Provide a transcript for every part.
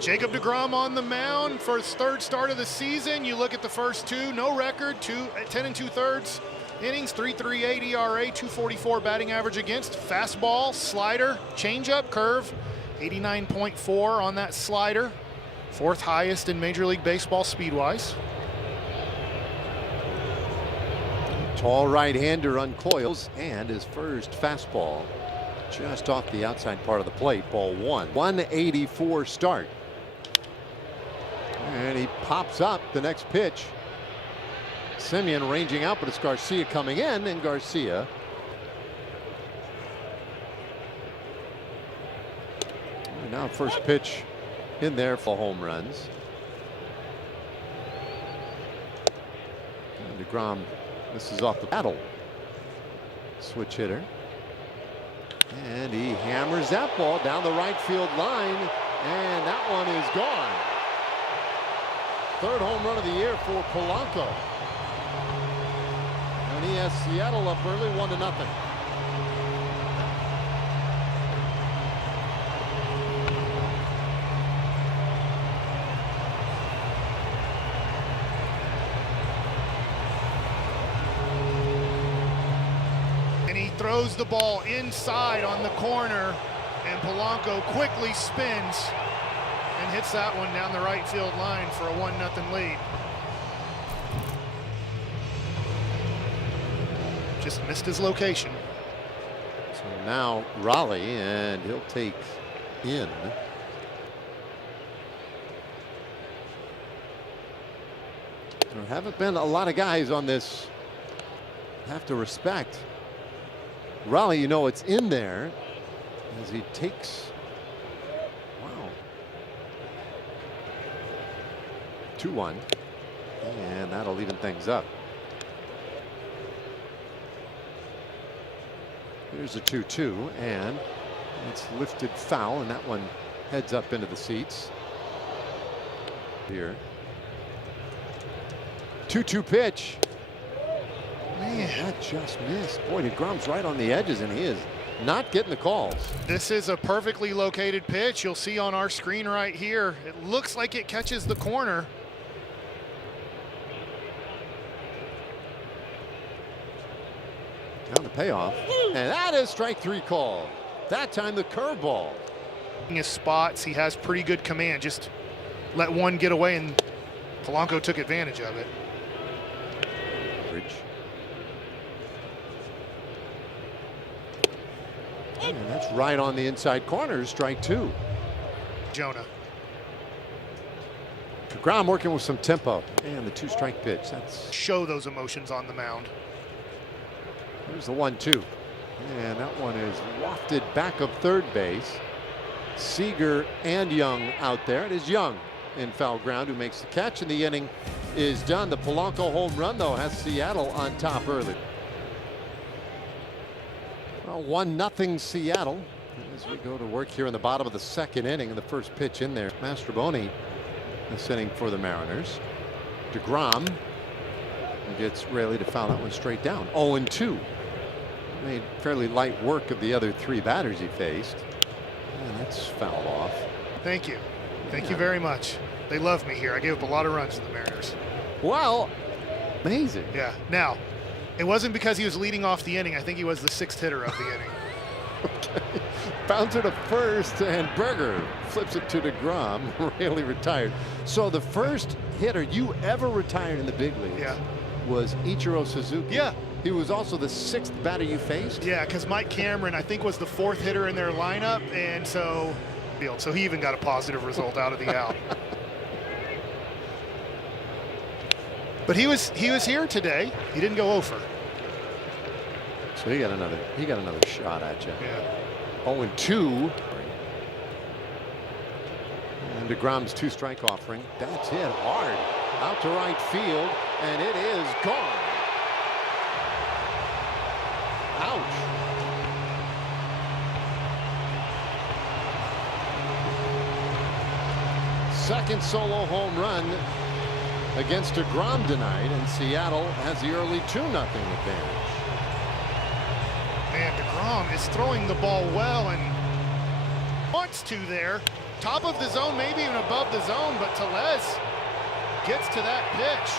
Jacob deGrom on the mound for his third start of the season. You look at the first two, no record, 10 2/3 innings, 3.38 ERA, 244 batting average against. Fastball, slider, changeup, curve, 89.4 on that slider. Fourth highest in Major League Baseball speed-wise. Tall right-hander uncoils, and his first fastball just off the outside part of the plate. Ball one. 184 start. And he pops up the next pitch. Simeon ranging out, but it's Garcia coming in, and Garcia and now first pitch in there for home runs. And deGrom, this is off the paddle. Switch hitter. And he hammers that ball down the right field line, and that one is gone. Third home run of the year for Polanco. And he has Seattle up early, 1-0. Throws the ball inside on the corner, and Polanco quickly spins and hits that one down the right field line for a 1-0 lead. Just missed his location. So now Raleigh, and he'll take in. There haven't been a lot of guys on this. Have to respect Raleigh, you know it's in there as he takes, wow, 2-1, and that'll even things up. Here's a 2-2, and it's lifted foul, and that one heads up into the seats. Here, 2-2 pitch. Man, that just missed. Boy, deGrom's right on the edges, and he is not getting the calls. This is a perfectly located pitch. You'll see on our screen right here. It looks like it catches the corner. Now the payoff, and that is strike three call. That time the curveball. In his spots, he has pretty good command. Just let one get away, and Polanco took advantage of it. And that's right on the inside corner, strike two. Jonah. deGrom working with some tempo, and the 2-strike pitch. That's show those emotions on the mound. Here's the 1-2, and that one is wafted back of third base. Seager and Young out there. It is Young in foul ground who makes the catch, and the inning is done. The Polanco home run, though, has Seattle on top early. 1-0 Seattle as we go to work here in the bottom of the second inning, and the first pitch in there. Mastroboni is sitting for the Mariners. deGrom gets Raley to foul that one straight down. 0-2. Made fairly light work of the other three batters he faced. And that's foul off. Thank you. Thank you very much. They love me here. I gave up a lot of runs to the Mariners. Wow. Amazing. Yeah. Now, it wasn't because he was leading off the inning. I think he was the sixth hitter of the inning. Okay. Bouncer to first, and Berger flips it to deGrom. Really retired. So the first hitter you ever retired in the big leagues was Ichiro Suzuki. Yeah. He was also the sixth batter you faced? Yeah, because Mike Cameron, I think, was the fourth hitter in their lineup, and so he even got a positive result out of the out. But he was here today. He didn't go over. So he got another shot at you. Yeah. 0-2. And deGrom's 2-strike offering. That's hit hard out to right field, and it is gone. Ouch. Second solo home run against deGrom tonight, and Seattle has the early 2-0 advantage. Man, deGrom is throwing the ball well and wants to there. top of the zone, maybe even above the zone, but Tellez gets to that pitch.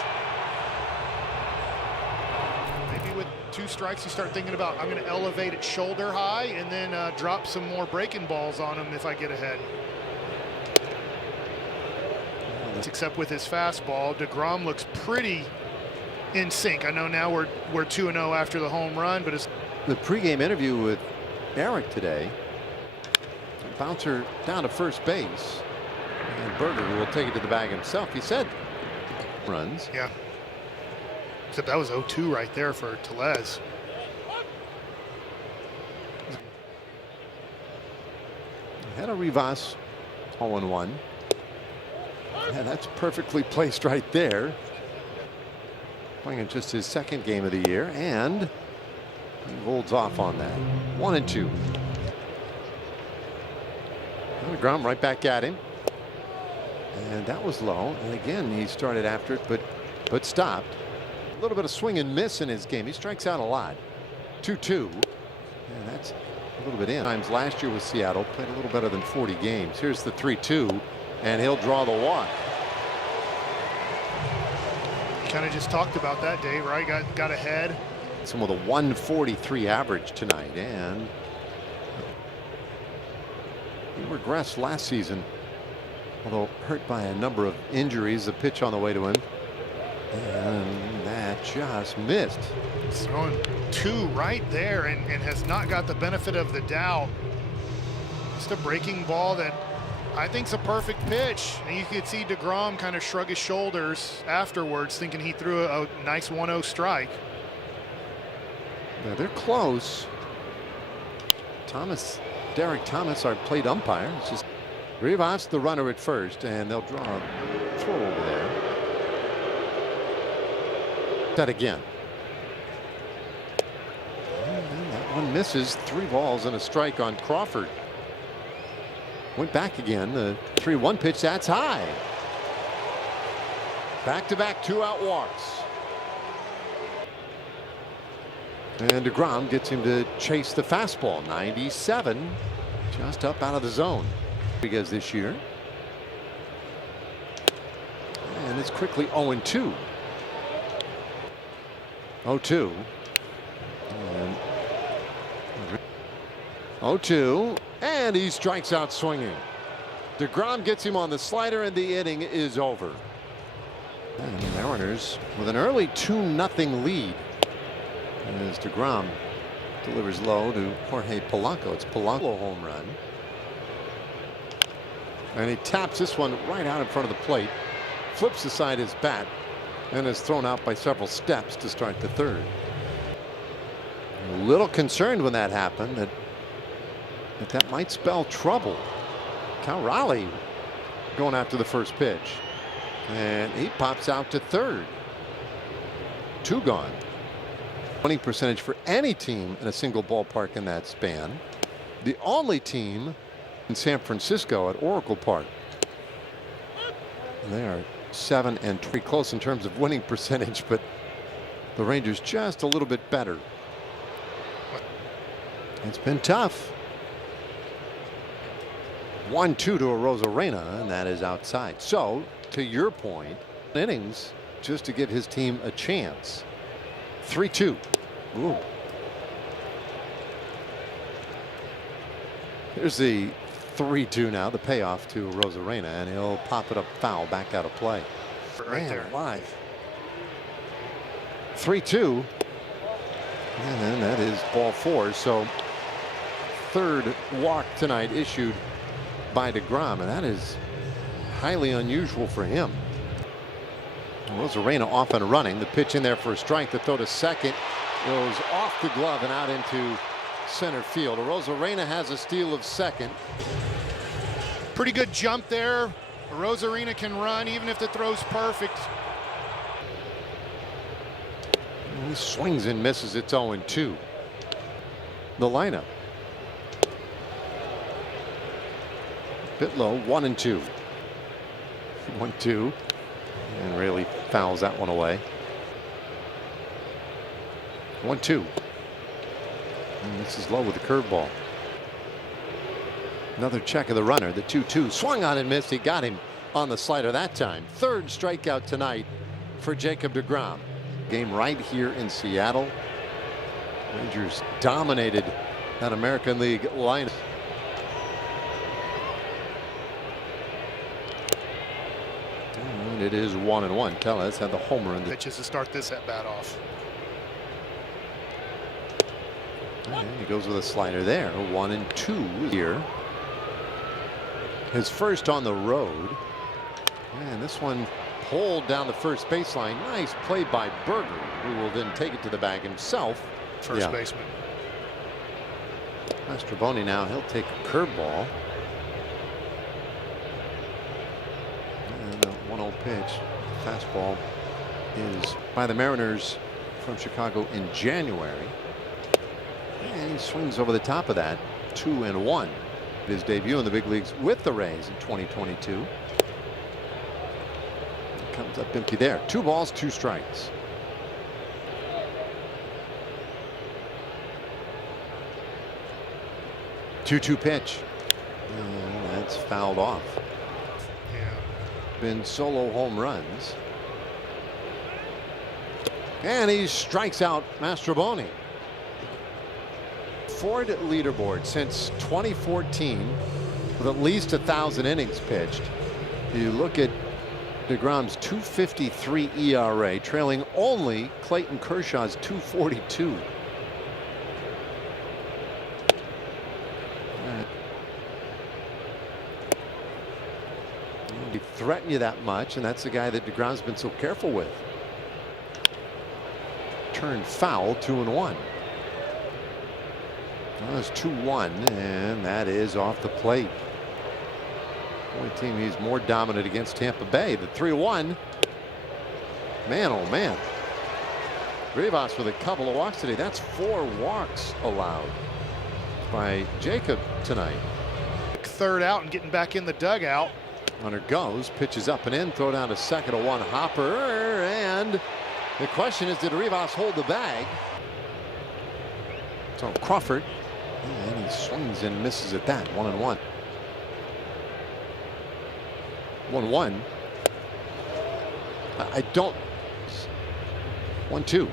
Maybe with 2 strikes, you start thinking about, I'm going to elevate it shoulder high and then drop some more breaking balls on him if I get ahead. Except with his fastball, deGrom looks pretty in sync. I know now we're 2-0 after the home run, but it's the pregame interview with Eric today. Bouncer down to first base, and Berger will take it to the bag himself. He said runs. Yeah. Except that was 0-2 right there for Tellez. Had a Rivas 0-1. Yeah, that's perfectly placed right there. Playing in just his 2nd game of the year, and he holds off on that. 1-2. deGrom right back at him, and that was low. And again, he started after it, but stopped. A little bit of swing and miss in his game. He strikes out a lot. 2-2, and that's a little bit in. Times last year with Seattle, played a little better than 40 games. Here's the 3-2, and he'll draw the walk. Kind of just talked about that, Dave, right? Got ahead. Some with a 143 average tonight, and he regressed last season, although hurt by a number of injuries. The pitch on the way to him, and that just missed. He's throwing 2 right there and has not got the benefit of the doubt. Just a breaking ball that I think's a perfect pitch. And you could see deGrom kind of shrug his shoulders afterwards, thinking he threw a nice 1-0 strike. Now they're close. Derek Thomas, our plate umpire, it's just Rivas the runner at first, and they'll draw a throw over there. That again. And that one misses. 3 balls and a strike on Crawford. Went back again. The 3-1 pitch, that's high. Back-to-back 2-out walks. And deGrom gets him to chase the fastball. 97, just up out of the zone. Because this year. And it's quickly 0-2. 0-2. And 0-2. And he strikes out swinging. deGrom gets him on the slider, and the inning is over. And the Mariners with an early 2-0 lead. As deGrom delivers low to Jorge Polanco. It's Polanco home run. And he taps this one right out in front of the plate. Flips aside his bat and is thrown out by several steps to start the 3rd. A little concerned when that happened that might spell trouble. Cal Raleigh going after the first pitch. And he pops out to 3rd. 2 gone. Winning percentage for any team in a single ballpark in that span. The only team in San Francisco at Oracle Park. And they are 7-3, close in terms of winning percentage, but the Rangers just a little bit better. It's been tough. 1-2 to Arozarena, and that is outside. So, to your point, innings just to give his team a chance. 3-2. Ooh. Here's the 3-2 now, the payoff to Arozarena, and he'll pop it up foul back out of play. Right there. Live. 3-2. And that is ball 4. So 3rd walk tonight issued by deGrom, and that is highly unusual for him. Arozarena off and running. The pitch in there for a strike. The throw to second goes off the glove and out into center field. Arozarena has a steal of second. Pretty good jump there. Arozarena can run even if the throw's perfect. He swings and misses. It's 0-2. The lineup. Bit low. 1-2. 1-2. And really fouls that one away. 1-2. And this is low with the curveball. Another check of the runner. The 2-2 swung on and missed. He got him on the slider that time. Third strikeout tonight for Jacob deGrom. Game right here in Seattle. Rangers dominated that American League lineup. And it is 1-1. Tellez had the homer in the pitches to start this at bat off. And he goes with a slider there. 1-2 here. His first on the road. And this one pulled down the first baseline. Nice play by Berger, who will then take it to the bag himself. First baseman. Mastroboni now, he'll take a curveball. And the 1-0 pitch. Fastball is by the Mariners from Chicago in January. And he swings over the top of that. 2-1. His debut in the big leagues with the Rays in 2022. Comes up empty there. 2 balls, 2 strikes. Two pitch. And that's fouled off. Been solo home runs. And he strikes out Mastroboni. Ford leaderboard since 2014 with at least 1,000 innings pitched. You look at deGrom's 2.53 ERA, trailing only Clayton Kershaw's 2.42. He threaten you that much, and that's the guy that deGrom's been so careful with. Turned foul, 2-1. Well, it's 2-1, and that is off the plate. Only team he's more dominant against Tampa Bay. The 3-1. Man, oh man. Rivas with a couple of walks today. That's 4 walks allowed by Jacob tonight. Third out and getting back in the dugout. Runner goes, pitches up and in, throw down to second, a 1 hopper, and the question is, did Rivas hold the bag? So Crawford, and he swings and misses at that. 1-1. 1-1. I don't. 1-2.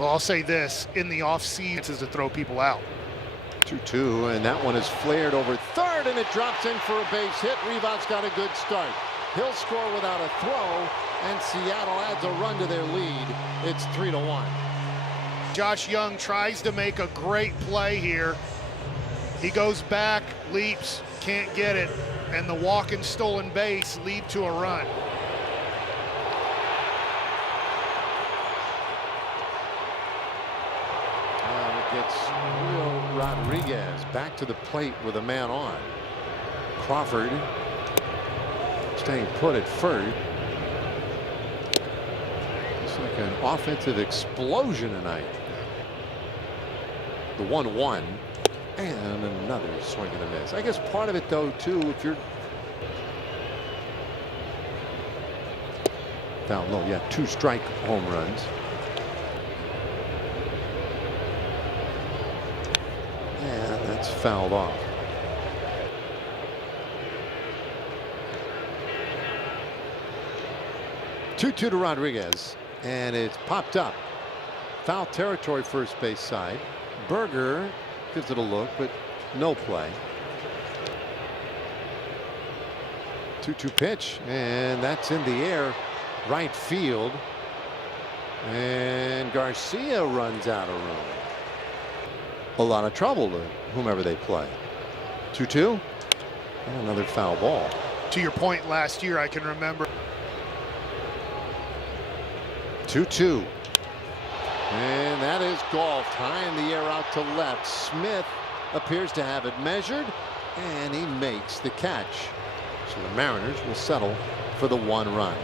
Well, I'll say this: in the offseason, is to throw people out. 2-2, and that one is flared over third, and it drops in for a base hit. Rivas got a good start. He'll score without a throw, and Seattle adds a run to their lead. It's 3-1. Josh Young tries to make a great play here. He goes back, leaps, can't get it, and the walk and stolen base lead to a run. Gets Julio Rodriguez back to the plate with a man on. Crawford staying put at first. It's like an offensive explosion tonight. The 1-1 and another swing and a miss. I guess part of it though too, if you're down low, 2 strike home runs. And that's fouled off. Two to Rodriguez, and it's popped up. Foul territory, first base side. Berger gives it a look, but no play. 2-2 pitch, and that's in the air, right field. And Garcia runs out of room. A lot of trouble to whomever they play. 2-2. And another foul ball. To your point last year, I can remember. 2-2. And that is golfed high in the air out to left. Smith appears to have it measured, and he makes the catch. So the Mariners will settle for the 1 run.